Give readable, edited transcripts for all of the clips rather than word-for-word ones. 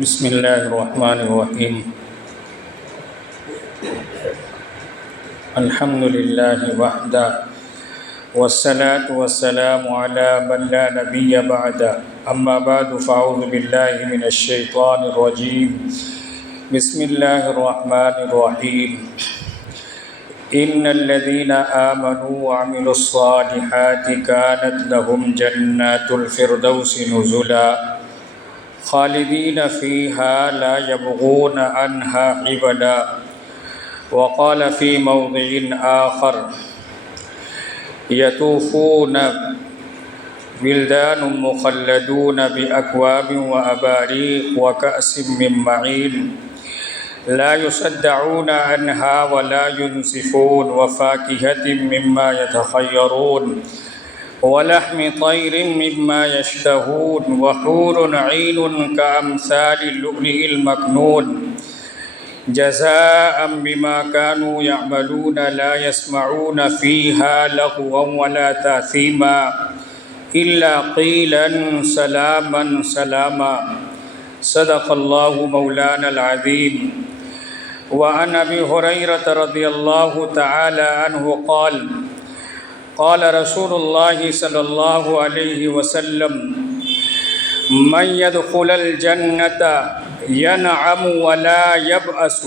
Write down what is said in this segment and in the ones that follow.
بسم اللہ الرحمن الرحیم الحمد للہ وحدہ والصلاة والسلام علی من لا نبی بعدہ اما بعد فاعوذ باللہ من الشیطان الرجیم بسم اللہ الرحمن الرحیم ان الذین آمنوا وعملوا الصالحات كانت لهم جنات الفردوس نزلا خالدین فیہا لا یبغون عنہا حولا وقال فی موضع آخر یطوفون ولدان مخلدون بأکواب وأباریق وکأس من معین لا يصدعون عنها ولا ينزفون وفاکہۃ مما یتخیرون ولحم طیر مما یشتہون وحور عین کامثال اللؤلؤ المکنون جزاء بما كانوا يعملون لا يسمعون فيها لغوا ولا تأثیما الا قیلا سلاما سلاما صدق اللہ مولانا العظیم وعن ابی ہریرہ رضی اللہ تعالی عنہ قال قال رسول اللہ صلی اللہ علیہ وسلم من يدخل الجنة ينعم ولا يبأس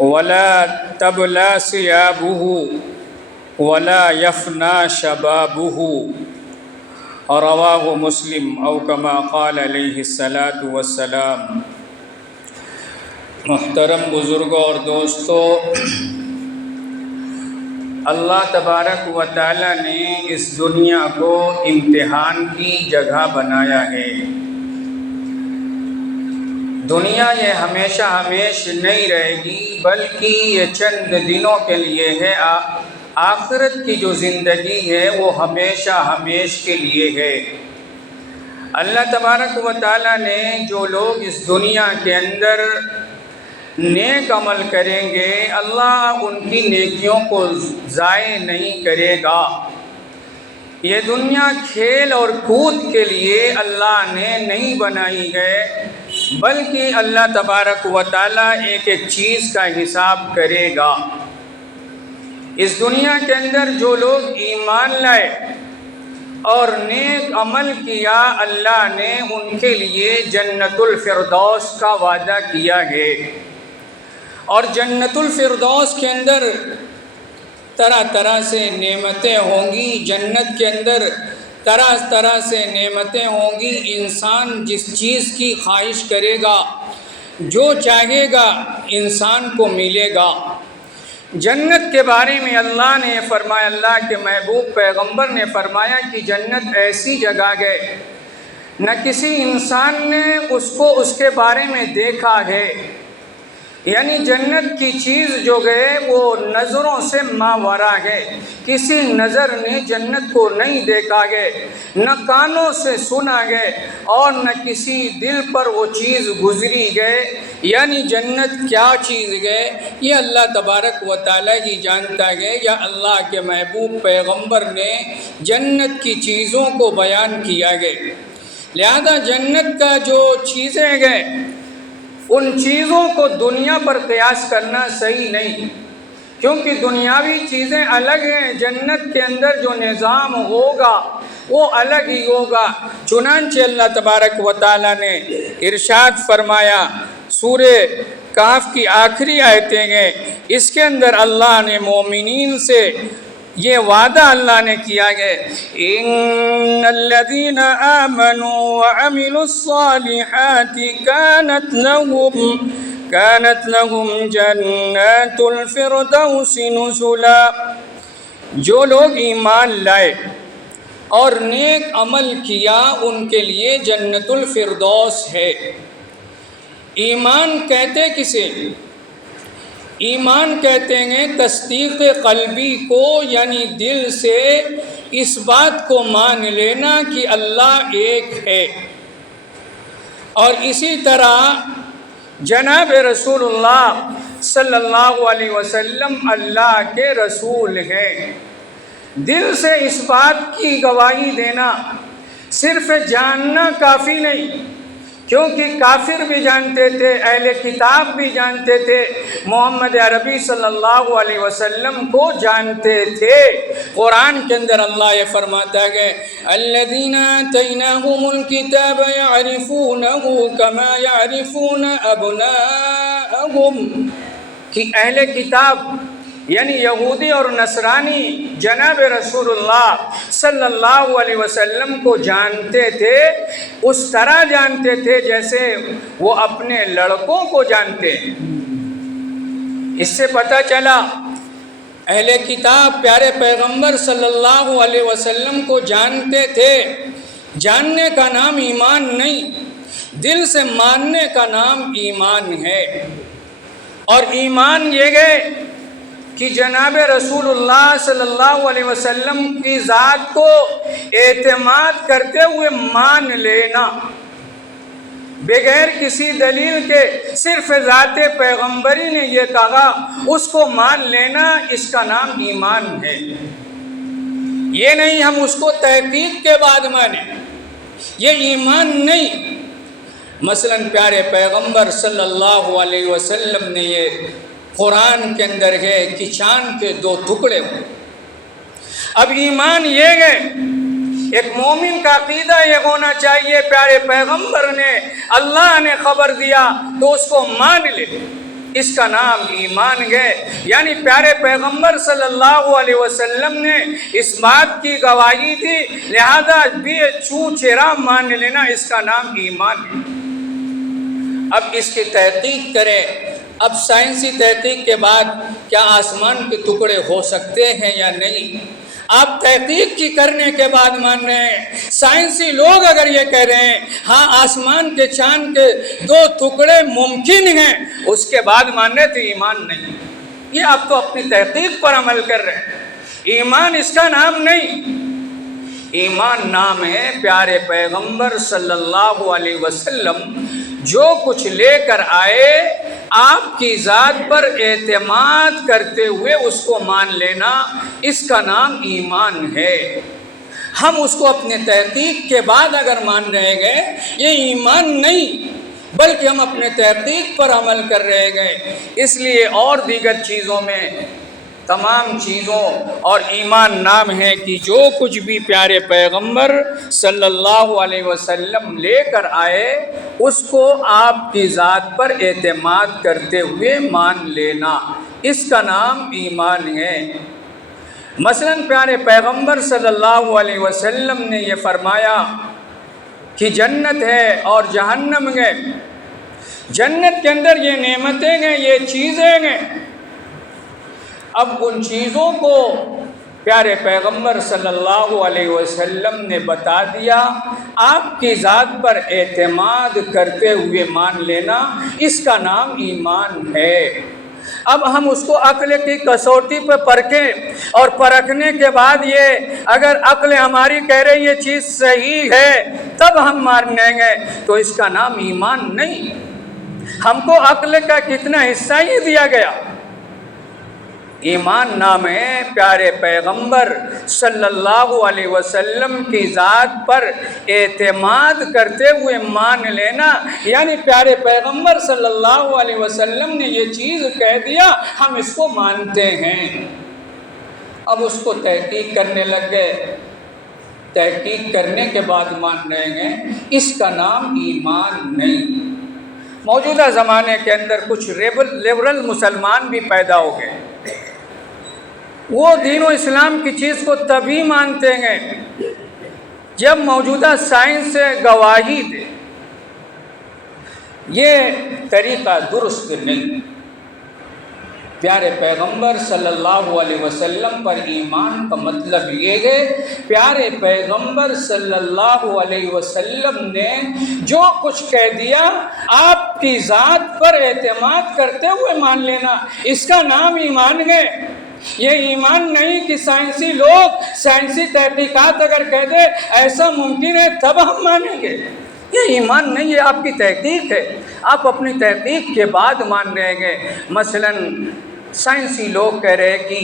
ولا تبلى ثيابه ولا يفنى شبابه رواہ مسلم او کما قال علیہ الصلاۃ والسلام۔ محترم بزرگوں اور دوستو، اللہ تبارک و تعالی نے اس دنیا کو امتحان کی جگہ بنایا ہے۔ دنیا یہ ہمیشہ نہیں رہے گی، بلکہ یہ چند دنوں کے لیے ہے۔ آخرت کی جو زندگی ہے وہ ہمیشہ کے لیے ہے۔ اللہ تبارک و تعالی نے جو لوگ اس دنیا کے اندر نیک عمل کریں گے، اللہ ان کی نیکیوں کو ضائع نہیں کرے گا۔ یہ دنیا کھیل اور کود کے لیے اللہ نے نہیں بنائی ہے، بلکہ اللہ تبارک و تعالی ایک ایک چیز کا حساب کرے گا۔ اس دنیا کے اندر جو لوگ ایمان لائے اور نیک عمل کیا، اللہ نے ان کے لیے جنت الفردوس کا وعدہ کیا ہے۔ اور جنت الفردوس کے اندر طرح طرح سے نعمتیں ہوں گی۔ جنت کے اندر طرح طرح سے نعمتیں ہوں گی۔ انسان جس چیز کی خواہش کرے گا، جو چاہے گا، انسان کو ملے گا۔ جنت کے بارے میں اللہ نے فرمایا، اللہ کے محبوب پیغمبر نے فرمایا کہ جنت ایسی جگہ ہے نہ کسی انسان نے اس کے بارے میں دیکھا ہے۔ یعنی جنت کی چیز جو ہے وہ نظروں سے ماورا ہے۔ کسی نظر نے جنت کو نہیں دیکھا ہے، نہ کانوں سے سنا ہے، اور نہ کسی دل پر وہ چیز گزری ہے۔ یعنی جنت کیا چیز ہے یہ اللہ تبارک و تعالی ہی جانتا ہے، یا اللہ کے محبوب پیغمبر نے جنت کی چیزوں کو بیان کیا ہے۔ لہذا جنت کا جو چیزیں ہیں ان چیزوں کو دنیا پر قیاس کرنا صحیح نہیں، کیونکہ دنیاوی چیزیں الگ ہیں۔ جنت کے اندر جو نظام ہوگا وہ الگ ہی ہوگا۔ چنانچہ اللہ تبارک و تعالی نے ارشاد فرمایا، سورہ کہف کی آخری آیتیں ہیں، اس کے اندر اللہ نے مومنین سے یہ وعدہ اللہ نے کیا ہے، ان الذین آمنوا وعملوا الصالحات كانت لهم جنات الفردوس نزلا۔ جو لوگ ایمان لائے اور نیک عمل کیا، ان کے لیے جنت الفردوس ہے۔ ایمان کہتے کسے؟ ایمان کہتے ہیں تصدیق قلبی کو، یعنی دل سے اس بات کو مان لینا کہ اللہ ایک ہے۔ اور اسی طرح جناب رسول اللہ صلی اللہ علیہ وسلم اللہ کے رسول ہیں۔ دل سے اس بات کی گواہی دینا صرف جاننا کافی نہیں، کیونکہ کافر بھی جانتے تھے، اہل کتاب بھی جانتے تھے، محمد عربی صلی اللہ علیہ وسلم کو جانتے تھے۔ قرآن کے اندر اللہ یہ فرماتا ہے الذین آتیناہم الکتاب یعرفونہ کما یعرفون ابناءہم، کہ اہل کتاب یعنی یہودی اور نصرانی جناب رسول اللہ صلی اللہ علیہ وسلم کو جانتے تھے، اس طرح جانتے تھے جیسے وہ اپنے لڑکوں کو جانتے ہیں۔ اس سے پتہ چلا اہل کتاب پیارے پیغمبر صلی اللہ علیہ وسلم کو جانتے تھے۔ جاننے کا نام ایمان نہیں، دل سے ماننے کا نام ایمان ہے۔ اور ایمان یہ ہے کہ جناب رسول اللہ صلی اللہ علیہ وسلم کی ذات کو اعتماد کرتے ہوئے مان لینا، بغیر کسی دلیل کے صرف ذات پیغمبری نے یہ کہا اس کو مان لینا، اس کا نام ایمان ہے۔ یہ نہیں ہم اس کو تحقیق کے بعد مانیں، یہ ایمان نہیں۔ مثلا پیارے پیغمبر صلی اللہ علیہ وسلم نے یہ قرآن کے اندر ہے کہ چاند کے دو ٹکڑے ہوں۔ اب ایمان یہ ہے، ایک مومن کا عقیدہ یہ ہونا چاہیے پیارے پیغمبر نے، اللہ نے خبر دیا تو اس کو مان لے، اس کا نام ایمان ہے۔ یعنی پیارے پیغمبر صلی اللہ علیہ وسلم نے اس بات کی گواہی دی، لہذا بھی چو چرا مان لینا، اس کا نام ایمان ہے۔ اب اس کی تحقیق کریں۔ اب سائنسی تحقیق کے بعد کیا آسمان کے ٹکڑے ہو سکتے ہیں یا نہیں؟ آپ تحقیق کی کرنے کے بعد مان رہے ہیں۔ سائنسی لوگ اگر یہ کہہ رہے ہیں ہاں آسمان کے چاند کے دو ٹکڑے ممکن ہیں، اس کے بعد مان رہے تو ایمان نہیں۔ یہ آپ تو اپنی تحقیق پر عمل کر رہے ہیں، ایمان اس کا نام نہیں۔ ایمان نام ہے پیارے پیغمبر صلی اللہ علیہ وسلم جو کچھ لے کر آئے آپ کی ذات پر اعتماد کرتے ہوئے اس کو مان لینا، اس کا نام ایمان ہے۔ ہم اس کو اپنے تحقیق کے بعد اگر مان رہے گئے، یہ ایمان نہیں بلکہ ہم اپنے تحقیق پر عمل کر رہے گئے۔ اس لیے اور دیگر چیزوں میں تمام چیزوں اور ایمان نام ہے کہ جو کچھ بھی پیارے پیغمبر صلی اللہ علیہ وسلم لے کر آئے اس کو آپ کی ذات پر اعتماد کرتے ہوئے مان لینا، اس کا نام ایمان ہے۔ مثلا پیارے پیغمبر صلی اللہ علیہ وسلم نے یہ فرمایا کہ جنت ہے اور جہنم ہے۔ جنت کے اندر یہ نعمتیں ہیں، یہ چیزیں ہیں۔ اب ان چیزوں کو پیارے پیغمبر صلی اللہ علیہ وسلم نے بتا دیا، آپ کی ذات پر اعتماد کرتے ہوئے مان لینا، اس کا نام ایمان ہے۔ اب ہم اس کو عقل کی کسوٹی پہ پرکھیں اور پرکھنے کے بعد یہ اگر عقل ہماری کہہ رہی یہ چیز صحیح ہے تب ہم مانیں گے تو اس کا نام ایمان نہیں۔ ہم کو عقل کا کتنا حصہ ہی دیا گیا۔ ایمان نام ہے پیارے پیغمبر صلی اللہ علیہ وسلم کی ذات پر اعتماد کرتے ہوئے مان لینا، یعنی پیارے پیغمبر صلی اللہ علیہ وسلم نے یہ چیز کہہ دیا ہم اس کو مانتے ہیں۔ اب اس کو تحقیق کرنے لگ گئے، تحقیق کرنے کے بعد مان رہے ہیں، اس کا نام ایمان نہیں۔ موجودہ زمانے کے اندر کچھ لیبرل مسلمان بھی پیدا ہو گئے، وہ دین و اسلام کی چیز کو تبھی مانتے ہیں جب موجودہ سائنس سے گواہی دے۔ یہ طریقہ درست نہیں۔ پیارے پیغمبر صلی اللہ علیہ وسلم پر ایمان کا مطلب یہ ہے پیارے پیغمبر صلی اللہ علیہ وسلم نے جو کچھ کہہ دیا آپ کی ذات پر اعتماد کرتے ہوئے مان لینا، اس کا نام ایمان ہے۔ یہ ایمان نہیں کہ سائنسی لوگ سائنسی تحقیقات اگر کہہ دے ایسا ممکن ہے تب ہم مانیں گے، یہ ایمان نہیں ہے، آپ کی تحقیق ہے، آپ اپنی تحقیق کے بعد مان رہے گے۔ مثلا سائنسی لوگ کہہ رہے کہ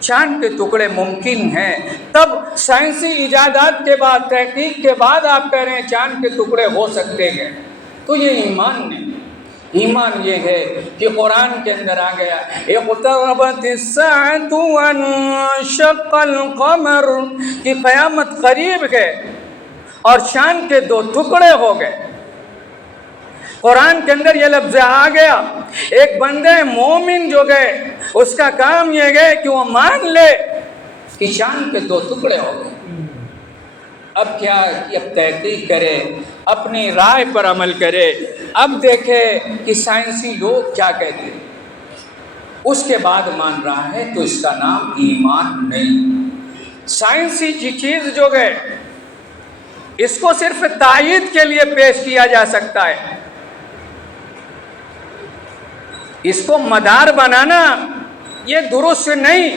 چاند کے ٹکڑے ممکن ہیں، تب سائنسی ایجادات کے بعد تحقیق کے بعد آپ کہہ رہے ہیں چاند کے ٹکڑے ہو سکتے ہیں، تو یہ ایمان نہیں. ایمان یہ ہے کہ قرآن کے اندر آ گیا اقتربت الساعۃ وانشق القمر کہ قیامت قریب ہے اور چاند کے 2 ٹکڑے ہو گئے. قرآن کے اندر یہ لفظ آ گیا. ایک بندے مومن جو گئے اس کا کام یہ گئے کہ وہ مان لے کہ چاند کے 2 ٹکڑے ہو گئے. اب کیا کہ اب تحقیق کرے, اپنی رائے پر عمل کرے, اب دیکھے کہ سائنسی لوگ کیا کہتے ہیں, اس کے بعد مان رہا ہے تو اس کا نام ایمان نہیں. سائنسی چیز جو ہے اس کو صرف تائید کے لیے پیش کیا جا سکتا ہے. اس کو مدار بنانا یہ درست نہیں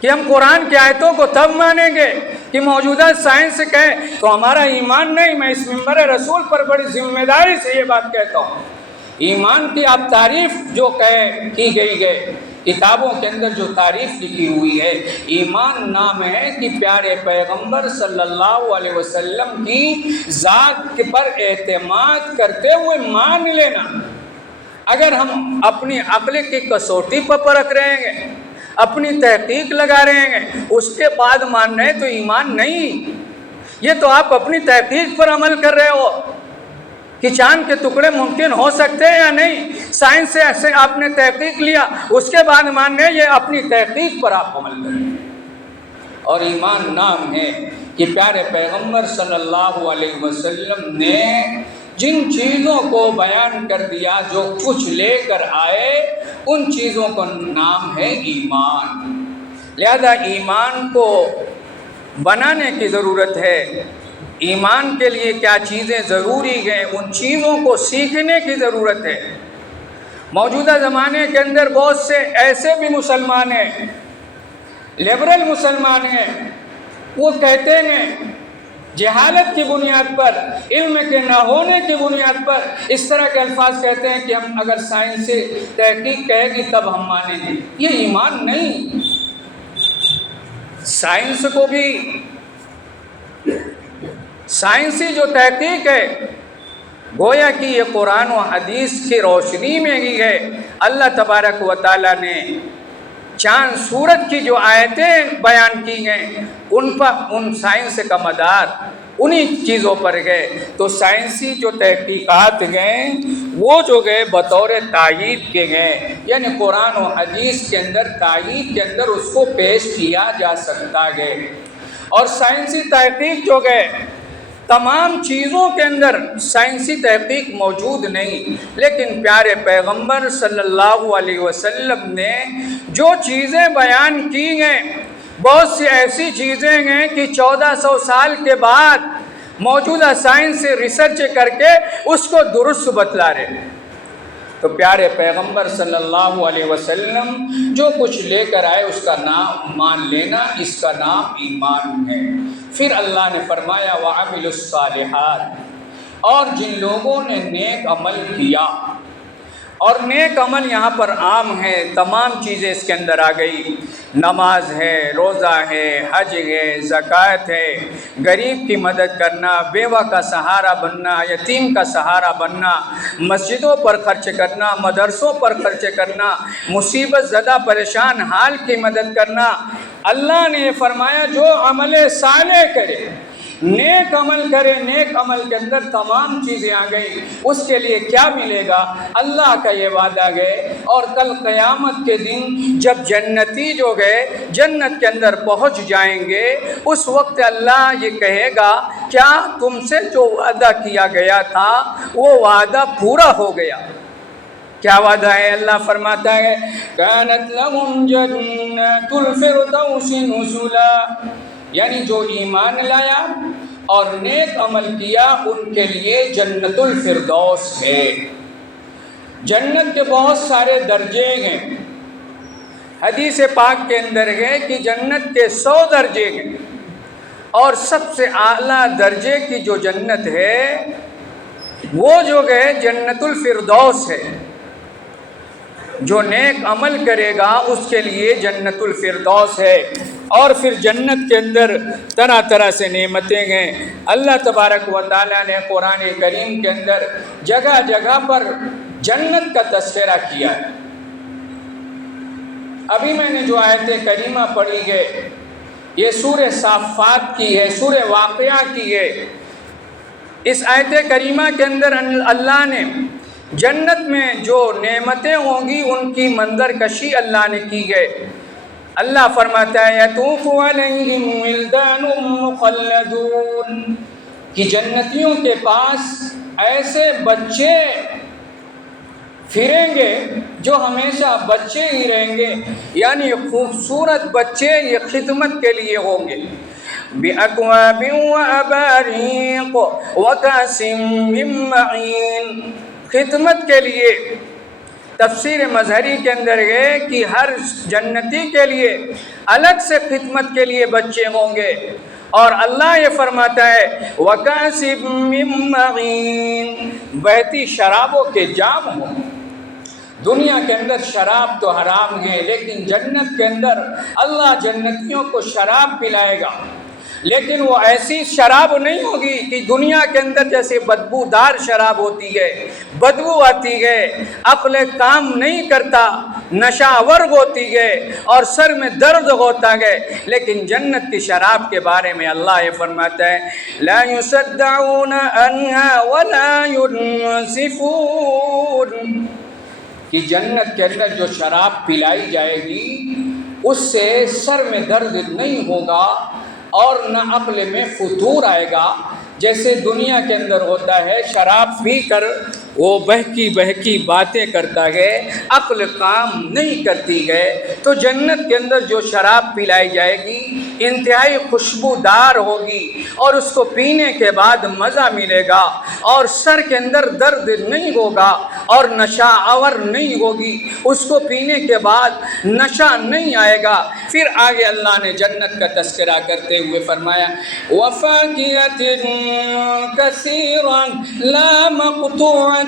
کہ ہم قرآن کی آیتوں کو تب مانیں گے کہ موجودہ سائنس کہے تو ہمارا ایمان نہیں. میں اس منبر رسول پر بڑی ذمہ داری سے یہ بات کہتا ہوں. ایمان کی آپ تعریف جو کی گئی ہے کتابوں کے اندر جو تعریف لکھی ہوئی ہے, ایمان نام ہے کہ پیارے پیغمبر صلی اللہ علیہ وسلم کی ذات پر اعتماد کرتے ہوئے مان لینا. اگر ہم اپنی عقل کی کسوٹی پر پرکھ رہے ہیں, اپنی تحقیق لگا رہے ہیں, اس کے بعد مان رہے تو ایمان نہیں. یہ تو آپ اپنی تحقیق پر عمل کر رہے ہو کہ چاند کے ٹکڑے ممکن ہو سکتے ہیں یا نہیں. سائنس سے ایسے آپ نے تحقیق لیا, اس کے بعد مان رہے, یہ اپنی تحقیق پر آپ عمل کر رہے ہیں. اور ایمان نام ہے کہ پیارے پیغمبر صلی اللہ علیہ وسلم نے جن چیزوں کو بیان کر دیا, جو کچھ لے کر آئے, ان چیزوں کا نام ہے ایمان. لہذا ایمان کو بنانے کی ضرورت ہے. ایمان کے لیے کیا چیزیں ضروری ہیں, ان چیزوں کو سیکھنے کی ضرورت ہے. موجودہ زمانے کے اندر بہت سے ایسے بھی مسلمان ہیں, لبرل مسلمان ہیں, وہ کہتے ہیں جہالت کی بنیاد پر, علم کے نہ ہونے کی بنیاد پر اس طرح کے الفاظ کہتے ہیں کہ ہم اگر سائنس سے تحقیق کہے گی تب ہم مانیں گے. یہ ایمان نہیں. سائنس کو بھی, سائنسی جو تحقیق ہے گویا کہ یہ قرآن و حدیث کی روشنی میں ہی ہے. اللہ تبارک و تعالیٰ نے چاند سورج کی جو آیتیں بیان کی ہیں ان سائنس کا مدار انہی چیزوں پر گئے. تو سائنسی جو تحقیقات گئے وہ جو گئے بطور تائید کے گئے, یعنی قرآن و حدیث کے اندر تائید کے اندر اس کو پیش کیا جا سکتا ہے. اور سائنسی تحقیق جو گئے تمام چیزوں کے اندر سائنسی تحقیق موجود نہیں, لیکن پیارے پیغمبر صلی اللہ علیہ وسلم نے جو چیزیں بیان کی ہیں بہت سی ایسی چیزیں ہیں کہ 1400 سال کے بعد موجودہ سائنس سے ریسرچ کر کے اس کو درست بتلا رہے ہیں. تو پیارے پیغمبر صلی اللہ علیہ وسلم جو کچھ لے کر آئے اس کا نام مان لینا, اس کا نام ایمان ہے. پھر اللہ نے فرمایا وَعَمِلُوا الصَّالِحَاتِ, اور جن لوگوں نے نیک عمل کیا. اور نیک عمل یہاں پر عام ہے, تمام چیزیں اس کے اندر آ گئی. نماز ہے, روزہ ہے, حج ہے, زکوٰۃ ہے, غریب کی مدد کرنا, بیوہ کا سہارا بننا, یتیم کا سہارا بننا, مسجدوں پر خرچ کرنا, مدرسوں پر خرچ کرنا, مصیبت زدہ پریشان حال کی مدد کرنا. اللہ نے فرمایا جو عمل صالح کرے, نیک عمل کرے, نیک عمل کے اندر تمام چیزیں آ گئی. اس کے لیے کیا ملے گا؟ اللہ کا یہ وعدہ گئے. اور کل قیامت کے دن جب جنتی جو گئے جنت کے اندر پہنچ جائیں گے, اس وقت اللہ یہ کہے گا کیا تم سے جو وعدہ کیا گیا تھا وہ وعدہ پورا ہو گیا؟ کیا وعدہ ہے؟ اللہ فرماتا ہے كانت لهم جنات الفردوس نزلا, یعنی جو ایمان لایا اور نیک عمل کیا ان کے لیے جنت الفردوس ہے. جنت کے بہت سارے درجے ہیں. حدیث پاک کے اندر ہے کہ جنت کے 100 درجے ہیں, اور سب سے اعلیٰ درجے کی جو جنت ہے وہ جو ہے جنت الفردوس ہے. جو نیک عمل کرے گا اس کے لیے جنت الفردوس ہے. اور پھر جنت کے اندر طرح طرح سے نعمتیں ہیں۔ اللہ تبارک و تعالیٰ نے قرآن کریم کے اندر جگہ جگہ پر جنت کا تذکرہ کیا ہے۔ ابھی میں نے جو آیت کریمہ پڑھی ہے یہ سورہ صافات کی ہے، سورہ واقعہ کی ہے۔ اس آیت کریمہ کے اندر اللہ نے جنت میں جو نعمتیں ہوں گی ان کی منظر کشی اللہ نے کی ہے۔ اللہ فرماتا ہے یطوف علیہم ولدان مخلدون کہ جنتیوں کے پاس ایسے بچے پھریں گے جو ہمیشہ بچے ہی رہیں گے، یعنی خوبصورت بچے یہ خدمت کے لیے ہوں گے۔ بِأَكْوَابٍ وَأَبَارِيقَ وَكَأْسٍ مِّن مَّعِينٍ، خدمت کے لیے تفسیر مظہری کے اندر ہے کہ ہر جنتی کے لیے الگ سے خدمت کے لیے بچے ہوں گے، اور اللہ یہ فرماتا ہے وَكَأْسٍ مِّن مَّعِينٍ، بہتی شرابوں کے جام ہوں۔ دنیا کے اندر شراب تو حرام ہے، لیکن جنت کے اندر اللہ جنتیوں کو شراب پلائے گا، لیکن وہ ایسی شراب نہیں ہوگی کہ دنیا کے اندر جیسے بدبودار شراب ہوتی ہے، بدبو آتی ہے، عقل کام نہیں کرتا، نشہ آور ہوتی ہے اور سر میں درد ہوتا ہے۔ لیکن جنت کی شراب کے بارے میں اللہ یہ فرماتا ہے لا يصدعون عنها ولا ينزفون، کہ جنت کے اندر جو شراب پلائی جائے گی اس سے سر میں درد نہیں ہوگا اور نہ عقل میں فتور آئے گا، جیسے دنیا کے اندر ہوتا ہے شراب پی کر وہ بہکی باتیں کرتا ہے، عقل کام نہیں کرتی ہے۔ تو جنت کے اندر جو شراب پلائی جائے گی انتہائی خوشبودار ہوگی اور اس کو پینے کے بعد مزہ ملے گا اور سر کے اندر درد نہیں ہوگا اور نشہ آور نہیں ہوگی، اس کو پینے کے بعد نشہ نہیں آئے گا۔ پھر آگے اللہ نے جنت کا تذکرہ کرتے ہوئے فرمایا وَفَاكِهَةٍ كَثِيرًا لَا مَقْطُوعَةٍ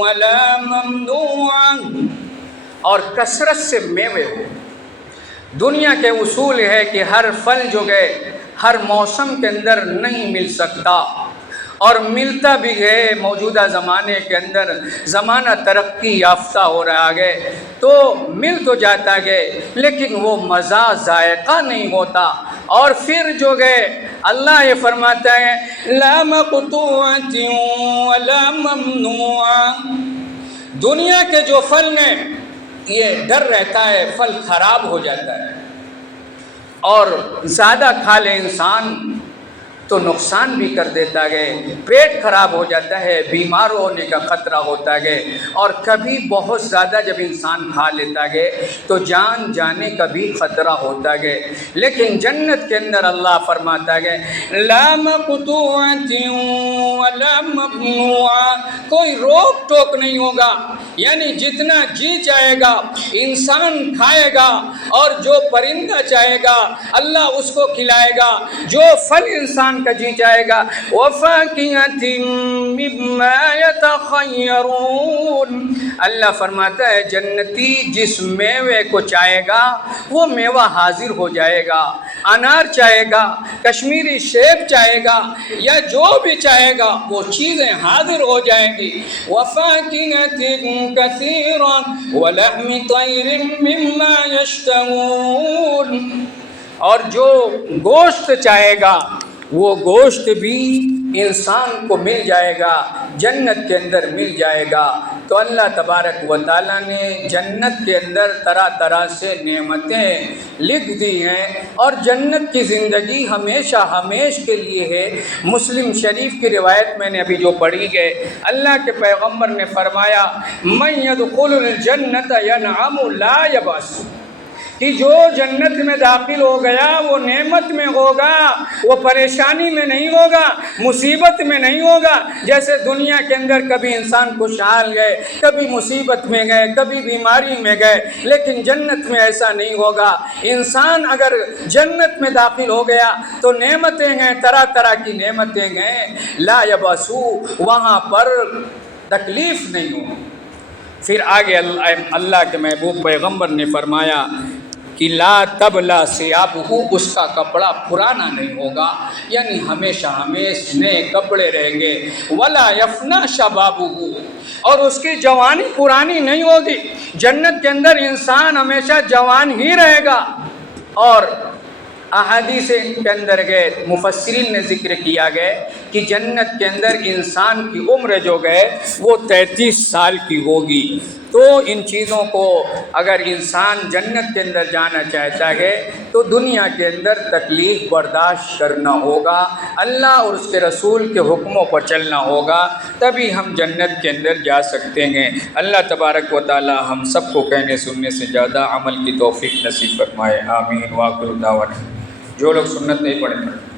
وَلَا مَمْنُوعَةٍ، اور کثرت سے میوے ہو۔ دنیا کے اصول ہے کہ ہر پھل جو ہے ہر موسم کے اندر نہیں مل سکتا، اور ملتا بھی ہے موجودہ زمانے کے اندر، زمانہ ترقی یافتہ ہو رہا ہے تو مل تو جاتا ہے لیکن وہ مزہ ذائقہ نہیں ہوتا۔ اور پھر جو ہے اللہ یہ فرماتا ہے لا مقطوعۃ ولا ممنوعہ، دنیا کے جو پھل ہیں یہ ڈر رہتا ہے پھل خراب ہو جاتا ہے، اور زیادہ کھا لے انسان تو نقصان بھی کر دیتا ہے، پیٹ خراب ہو جاتا ہے، بیمار ہونے کا خطرہ ہوتا ہے، اور کبھی بہت زیادہ جب انسان کھا لیتا ہے تو جان جانے کا بھی خطرہ ہوتا ہے۔ لیکن جنت کے اندر اللہ فرماتا ہے لا مقطوعۃ ولا ممنوعہ، کوئی روک ٹوک نہیں ہوگا، یعنی جتنا جی چاہے گا انسان کھائے گا، اور جو پرندہ چاہے گا اللہ اس کو کھلائے گا، جو پھل انسان کا جی چاہے گا۔ وَفَاكِهَةٍ مِّمَّا يَتَخَيَّرُونَ، اللہ فرماتا ہے جنتی جس میوے کو چاہے گا وہ میوہ حاضر ہو جائے گا، انار چاہے گا، کشمیری سیب چاہے گا، یا جو بھی چاہے گا وہ چیزیں حاضر ہو جائیں گی۔ وَفَاكِهَةٍ كَثِيرًا وَلَحْمِ طَيْرٍ مِّمَّا يَشْتَهُونَ، اور جو گوشت چاہے گا وہ گوشت بھی انسان کو مل جائے گا، جنت کے اندر مل جائے گا۔ تو اللہ تبارک و تعالیٰ نے جنت کے اندر طرح طرح سے نعمتیں لکھ دی ہیں، اور جنت کی زندگی ہمیشہ ہمیش کے لیے ہے۔ مسلم شریف کی روایت میں نے ابھی جو پڑھی ہے، اللہ کے پیغمبر نے فرمایا مَن يَدْخُلُ الْجَنَّةَ يَنْعَمُ لَا يَبْأَسُ، کہ جو جنت میں داخل ہو گیا وہ نعمت میں ہوگا، وہ پریشانی میں نہیں ہوگا، مصیبت میں نہیں ہوگا۔ جیسے دنیا کے اندر کبھی انسان خوشحال گئے، کبھی مصیبت میں گئے، کبھی بیماری میں گئے، لیکن جنت میں ایسا نہیں ہوگا۔ انسان اگر جنت میں داخل ہو گیا تو نعمتیں ہیں، طرح طرح کی نعمتیں ہیں، لا یبسو، وہاں پر تکلیف نہیں ہو۔ پھر آگے اللہ کے محبوب پیغمبر نے فرمایا کہ لا تبلا ثیابہ، اس کا کپڑا پرانا نہیں ہوگا، یعنی ہمیشہ ہمیشہ نئے کپڑے رہیں گے، ولا یفنا شبابہ، اور اس کی جوانی پرانی نہیں ہوگی۔ جنت کے اندر انسان ہمیشہ جوان ہی رہے گا۔ اور احادیث کے اندر گئے مفسرین نے ذکر کیا گئے کہ جنت کے اندر انسان کی عمر جو گئے وہ 33 سال کی ہوگی۔ تو ان چیزوں کو اگر انسان جنت کے اندر جانا چاہتا ہے تو دنیا کے اندر تکلیف برداشت کرنا ہوگا، اللہ اور اس کے رسول کے حکموں پر چلنا ہوگا، تبھی ہم جنت کے اندر جا سکتے ہیں۔ اللہ تبارک و تعالی ہم سب کو کہنے سننے سے زیادہ عمل کی توفیق نصیب فرمائے، آمین۔ وآخر دعوانا، جو لوگ سنت نہیں پڑھیں